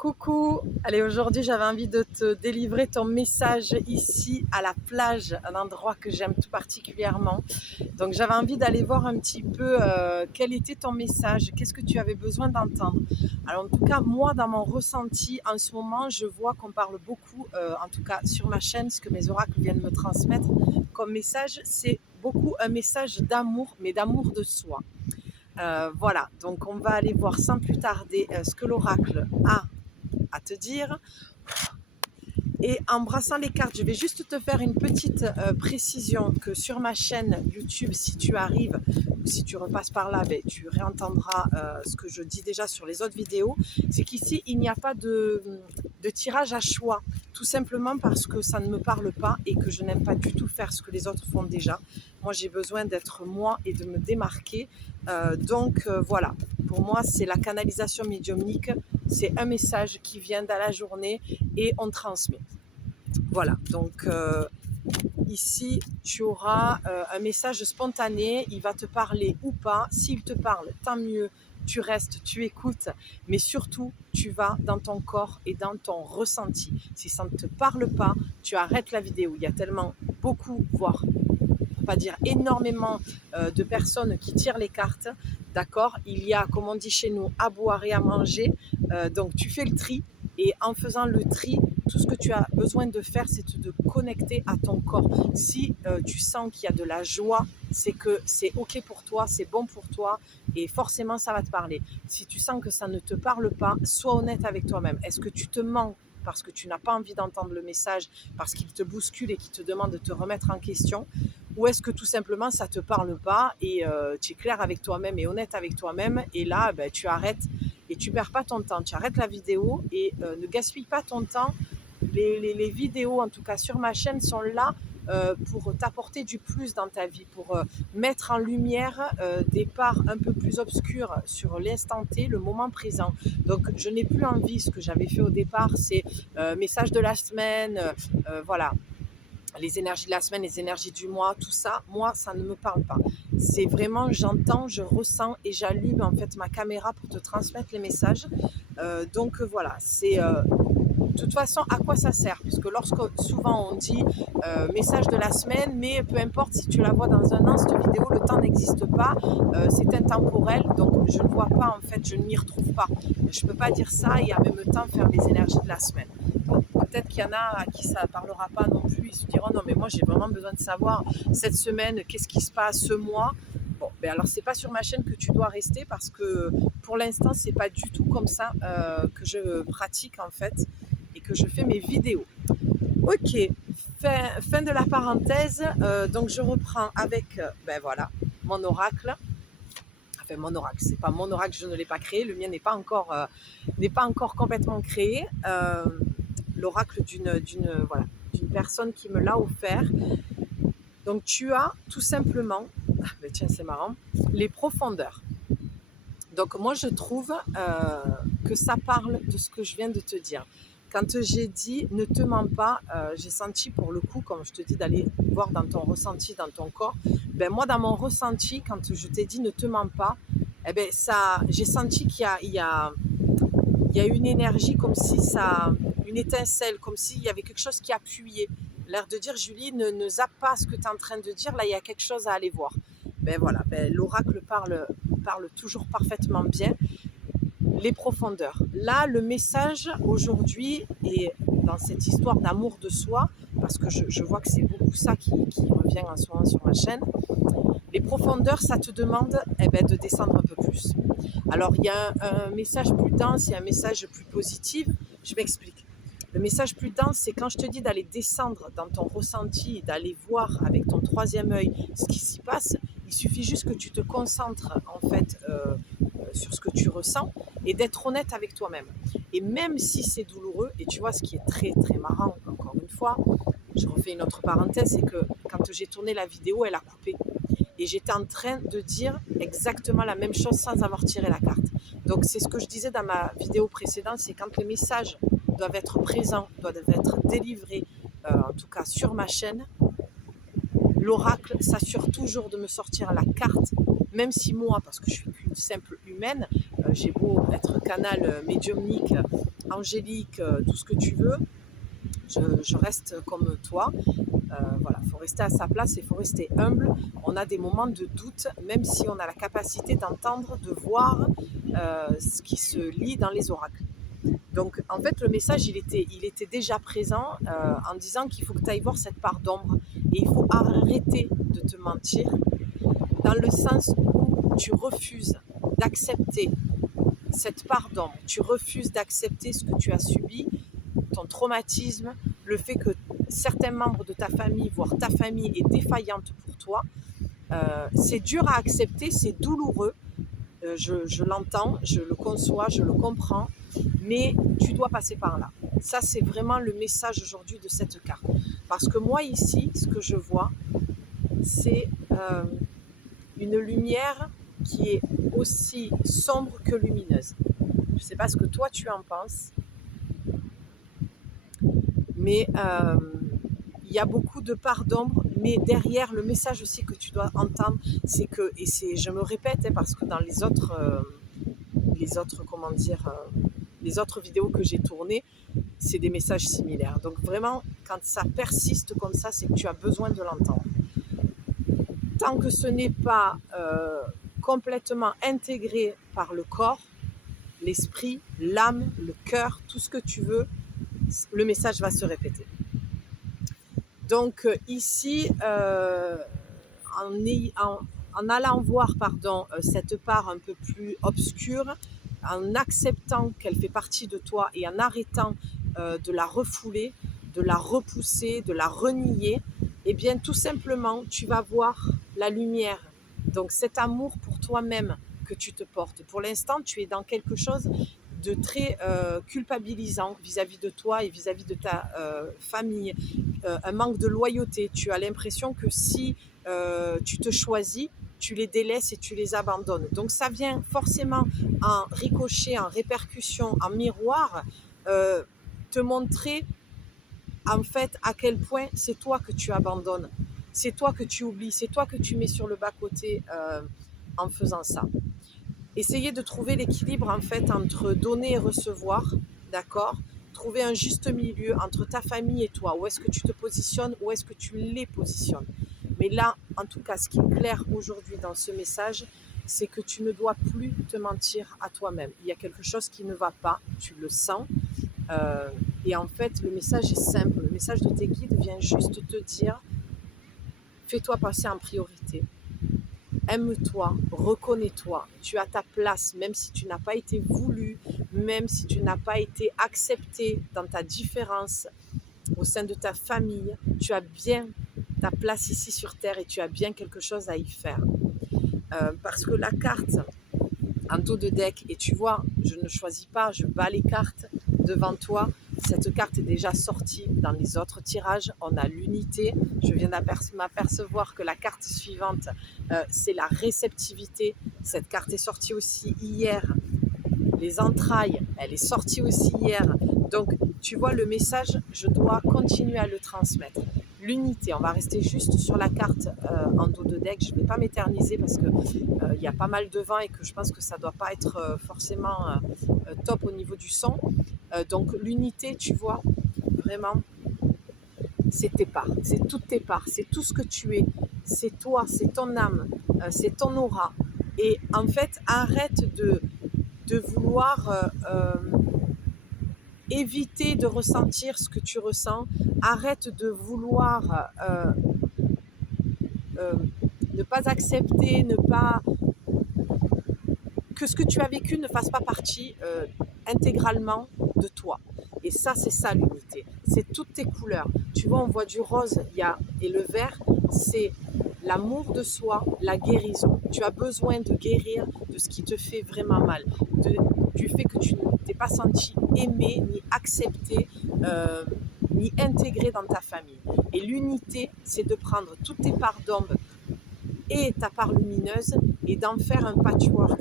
Coucou, allez, aujourd'hui j'avais envie de te délivrer ton message ici à la plage, un endroit que j'aime tout particulièrement. Donc j'avais envie d'aller voir un petit peu quel était ton message, qu'est-ce que tu avais besoin d'entendre. Alors en tout cas moi dans mon ressenti en ce moment je vois qu'on parle beaucoup, en tout cas sur ma chaîne, ce que mes oracles viennent me transmettre comme message, c'est beaucoup un message d'amour, mais d'amour de soi. Voilà, donc on va aller voir sans plus tarder ce que l'oracle a à te dire. Et en brassant les cartes, je vais juste te faire une petite précision que sur ma chaîne YouTube, si tu arrives ou si tu repasses par là, ben, tu réentendras ce que je dis déjà sur les autres vidéos. C'est qu'ici, il n'y a pas de tirage à choix, tout simplement parce que ça ne me parle pas et que je n'aime pas du tout faire ce que les autres font déjà. Moi, j'ai besoin d'être moi et de me démarquer. Voilà, pour moi, c'est la canalisation médiumnique. C'est un message qui vient dans la journée et on transmet. Voilà, donc ici, tu auras un message spontané, il va te parler ou pas. S'il te parle, tant mieux, tu restes, tu écoutes, mais surtout, tu vas dans ton corps et dans ton ressenti. Si ça ne te parle pas, tu arrêtes la vidéo. Il y a tellement beaucoup, voire pour pas dire énormément de personnes qui tirent les cartes. D'accord, il y a, comme on dit chez nous, à boire et à manger. Donc tu fais le tri et en faisant le tri, tout ce que tu as besoin de faire, c'est de connecter à ton corps. Si tu sens qu'il y a de la joie, c'est que c'est OK pour toi, c'est bon pour toi et forcément ça va te parler. Si tu sens que ça ne te parle pas, sois honnête avec toi-même. Est-ce que tu te mens parce que tu n'as pas envie d'entendre le message, parce qu'il te bouscule et qu'il te demande de te remettre en question, ou est-ce que tout simplement ça ne te parle pas et tu es clair avec toi-même et honnête avec toi-même et là ben, tu arrêtes et tu ne perds pas ton temps, tu arrêtes la vidéo et ne gaspille pas ton temps. Les vidéos en tout cas sur ma chaîne sont là pour t'apporter du plus dans ta vie, pour mettre en lumière des parts un peu plus obscures sur l'instant T, le moment présent. Donc je n'ai plus envie, ce que j'avais fait au départ, c'est message de la semaine, voilà, les énergies de la semaine, les énergies du mois, tout ça, moi, ça ne me parle pas. C'est vraiment, j'entends, je ressens et j'allume en fait ma caméra pour te transmettre les messages. Voilà, c'est de toute façon, à quoi ça sert? Puisque lorsque souvent on dit message de la semaine, mais peu importe si tu la vois dans un an, cette vidéo, le temps n'existe pas, c'est intemporel, donc je ne vois pas en fait, je ne m'y retrouve pas. Je ne peux pas dire ça et en même temps faire les énergies de la semaine. Donc, peut-être qu'il y en a à qui ça ne parlera pas non plus, ils se diront non mais moi j'ai vraiment besoin de savoir cette semaine, qu'est-ce qui se passe ce mois. Bon, ben alors c'est pas sur ma chaîne que tu dois rester parce que pour l'instant c'est pas du tout comme ça que je pratique en fait et que je fais mes vidéos. Ok, fin de la parenthèse. Donc je reprends avec voilà, mon oracle. Enfin mon oracle, c'est pas mon oracle, je ne l'ai pas créé, le mien n'est pas encore complètement créé. L'oracle voilà, d'une personne qui me l'a offert. Donc tu as tout simplement, ben tiens c'est marrant, les profondeurs. Donc moi je trouve que ça parle de ce que je viens de te dire. Quand j'ai dit ne te mens pas, j'ai senti pour le coup, comme je te dis, d'aller voir dans ton ressenti, dans ton corps. Ben moi dans mon ressenti, quand je t'ai dit ne te mens pas, eh ben ça, j'ai senti qu'il y a une énergie comme si ça, une étincelle, comme s'il y avait quelque chose qui appuyait. L'air de dire Julie, ne zappe pas ce que tu es en train de dire, là il y a quelque chose à aller voir. Ben voilà, ben l'oracle parle toujours parfaitement bien. Les profondeurs. Là, le message aujourd'hui est dans cette histoire d'amour de soi, parce que je vois que c'est beaucoup ça qui revient en ce moment sur ma chaîne. Les profondeurs, ça te demande de descendre un peu plus. Alors, il y a un message plus dense, il y a un message plus positif. Je m'explique. Le message plus dense, c'est quand je te dis d'aller descendre dans ton ressenti, d'aller voir avec ton troisième œil ce qui s'y passe. Il suffit juste que tu te concentres en fait sur ce que tu ressens et d'être honnête avec toi-même. Et même si c'est douloureux, et tu vois ce qui est très très marrant, encore une fois, je refais une autre parenthèse, c'est que quand j'ai tourné la vidéo, elle a coupé. Et j'étais en train de dire exactement la même chose sans avoir tiré la carte. Donc c'est ce que je disais dans ma vidéo précédente, c'est quand les messages doivent être présents, doivent être délivrés, en tout cas sur ma chaîne, l'oracle s'assure toujours de me sortir la carte, même si moi, parce que je suis qu'une simple humaine, j'ai beau être canal médiumnique, angélique, tout ce que tu veux, je reste comme toi. Voilà, il faut rester à sa place et il faut rester humble. On a des moments de doute, même si on a la capacité d'entendre, de voir ce qui se lit dans les oracles. Donc en fait le message il était déjà présent en disant qu'il faut que tu ailles voir cette part d'ombre et il faut arrêter de te mentir dans le sens où tu refuses d'accepter cette part d'ombre, tu refuses d'accepter ce que tu as subi, ton traumatisme, le fait que certains membres de ta famille, voire ta famille est défaillante pour toi. C'est dur à accepter, c'est douloureux, je l'entends, je le conçois, je le comprends, mais tu dois passer par là. Ça, c'est vraiment le message aujourd'hui de cette carte. Parce que moi, ici, ce que je vois, c'est une lumière qui est aussi sombre que lumineuse. Je ne sais pas ce que toi, tu en penses, mais il y a beaucoup de parts d'ombre, mais derrière, le message aussi que tu dois entendre, c'est que, et c'est, je me répète, parce que dans les autres comment dire, les autres vidéos que j'ai tournées, c'est des messages similaires. Donc vraiment, quand ça persiste comme ça, c'est que tu as besoin de l'entendre. Tant que ce n'est pas complètement intégré par le corps, l'esprit, l'âme, le cœur, tout ce que tu veux, le message va se répéter. Donc ici, en allant voir cette part un peu plus obscure, en acceptant qu'elle fait partie de toi et en arrêtant de la refouler, de la repousser, de la renier, eh bien tout simplement tu vas voir la lumière. Donc cet amour pour toi-même que tu te portes. Pour l'instant, tu es dans quelque chose de très culpabilisant vis-à-vis de toi et vis-à-vis de ta famille, un manque de loyauté. Tu as l'impression que si tu te choisis, tu les délaisses et tu les abandonnes. Donc ça vient forcément en ricochet, en répercussion, en miroir, te montrer en fait à quel point c'est toi que tu abandonnes, c'est toi que tu oublies, c'est toi que tu mets sur le bas-côté en faisant ça. Essayez de trouver l'équilibre en fait entre donner et recevoir, d'accord ? Trouver un juste milieu entre ta famille et toi. Où est-ce que tu te positionnes, où est-ce que tu les positionnes. Mais là, en tout cas, ce qui est clair aujourd'hui dans ce message, c'est que tu ne dois plus te mentir à toi-même. Il y a quelque chose qui ne va pas, tu le sens. Et en fait, le message est simple. Le message de tes guides vient juste te dire, fais-toi passer en priorité. Aime-toi, reconnais-toi, tu as ta place, même si tu n'as pas été voulu, même si tu n'as pas été accepté dans ta différence au sein de ta famille, tu as bien ta place ici sur Terre et tu as bien quelque chose à y faire. Parce que la carte en dos de deck, et tu vois, je ne choisis pas, je bats les cartes devant toi. Cette carte est déjà sortie dans les autres tirages. On a l'unité. Je viens m'apercevoir que la carte suivante, c'est la réceptivité. Cette carte est sortie aussi hier. Les entrailles, elle est sortie aussi hier. Donc, tu vois, le message, je dois continuer à le transmettre. L'unité, on va rester juste sur la carte en dos de deck. Je ne vais pas m'éterniser parce qu'il y a pas mal de vent et que je pense que ça ne doit pas être forcément top au niveau du son. Donc l'unité, tu vois, vraiment, c'est tes parts, c'est toutes tes parts, c'est tout ce que tu es, c'est toi, c'est ton âme, c'est ton aura. Et en fait, arrête de vouloir éviter de ressentir ce que tu ressens, arrête de vouloir ne pas accepter, que ce que tu as vécu ne fasse pas partie intégralement de toi. Et ça, c'est ça l'unité. C'est toutes tes couleurs. Tu vois, on voit du rose et le vert, c'est l'amour de soi, la guérison. Tu as besoin de guérir de ce qui te fait vraiment mal, du fait que tu ne t'es pas senti aimé, ni accepté, ni intégré dans ta famille. Et l'unité, c'est de prendre toutes tes parts d'ombre et ta part lumineuse et d'en faire un patchwork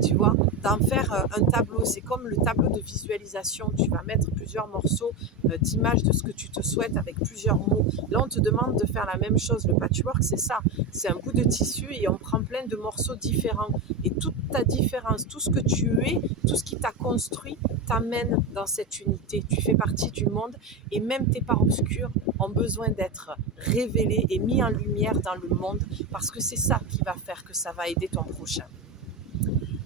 tu vois, d'en faire un tableau. C'est comme le tableau de visualisation. Tu vas mettre plusieurs morceaux d'images de ce que tu te souhaites avec plusieurs mots. Là, on te demande de faire la même chose. Le patchwork, c'est ça. C'est un bout de tissu et on prend plein de morceaux différents. Et toute ta différence, tout ce que tu es, tout ce qui t'a construit, t'amène dans cette unité. Tu fais partie du monde et même tes parts obscures ont besoin d'être révélées et mis en lumière dans le monde parce que c'est ça qui va faire que ça va aider ton prochain.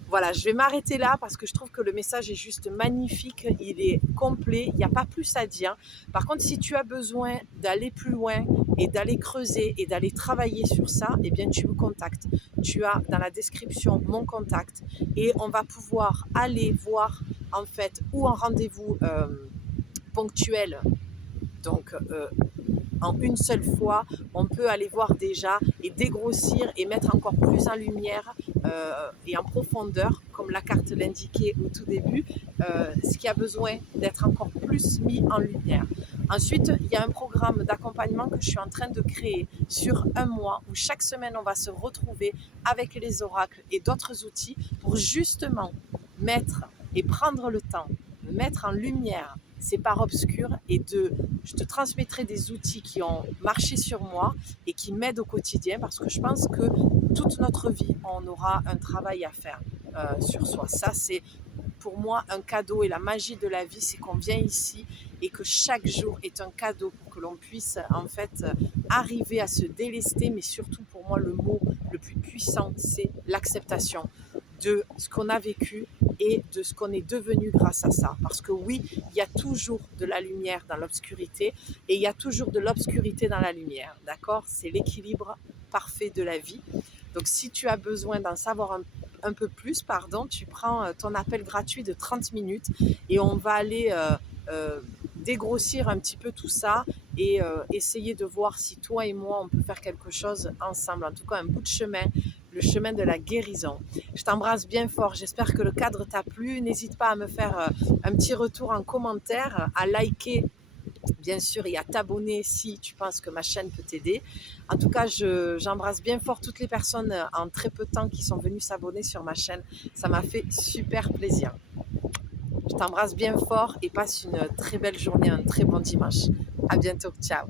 Voilà, je vais m'arrêter là parce que je trouve que le message est juste magnifique, il est complet, il n'y a pas plus à dire. Par contre, si tu as besoin d'aller plus loin et d'aller creuser et d'aller travailler sur ça, eh bien tu me contactes. Tu as dans la description mon contact et on va pouvoir aller voir en fait ou en rendez-vous ponctuel, donc en une seule fois, on peut aller voir déjà et dégrossir et mettre encore plus en lumière et en profondeur, comme la carte l'indiquait au tout début, ce qui a besoin d'être encore plus mis en lumière. Ensuite, il y a un programme d'accompagnement que je suis en train de créer sur un mois où chaque semaine, on va se retrouver avec les oracles et d'autres outils pour justement mettre et prendre le temps de mettre en lumière ces parts obscures et je te transmettrai des outils qui ont marché sur moi et qui m'aident au quotidien parce que je pense que toute notre vie, on aura un travail à faire sur soi. Ça, c'est pour moi un cadeau et la magie de la vie, c'est qu'on vient ici et que chaque jour est un cadeau pour que l'on puisse en fait arriver à se délester, mais surtout pour moi le mot le plus puissant, c'est l'acceptation de ce qu'on a vécu et de ce qu'on est devenu grâce à ça. Parce que oui, il y a toujours de la lumière dans l'obscurité et il y a toujours de l'obscurité dans la lumière. D'accord? C'est l'équilibre parfait de la vie. Donc si tu as besoin d'en savoir un peu plus, tu prends ton appel gratuit de 30 minutes et on va aller dégrossir un petit peu tout ça et essayer de voir si toi et moi on peut faire quelque chose ensemble, en tout cas un bout de chemin, le chemin de la guérison. Je t'embrasse bien fort, j'espère que le cadre t'a plu, n'hésite pas à me faire un petit retour en commentaire, à liker bien sûr et à t'abonner si tu penses que ma chaîne peut t'aider. En tout cas, j'embrasse bien fort toutes les personnes en très peu de temps qui sont venues s'abonner sur ma chaîne, ça m'a fait super plaisir. Je t'embrasse bien fort et passe une très belle journée, un très bon dimanche. À bientôt, ciao.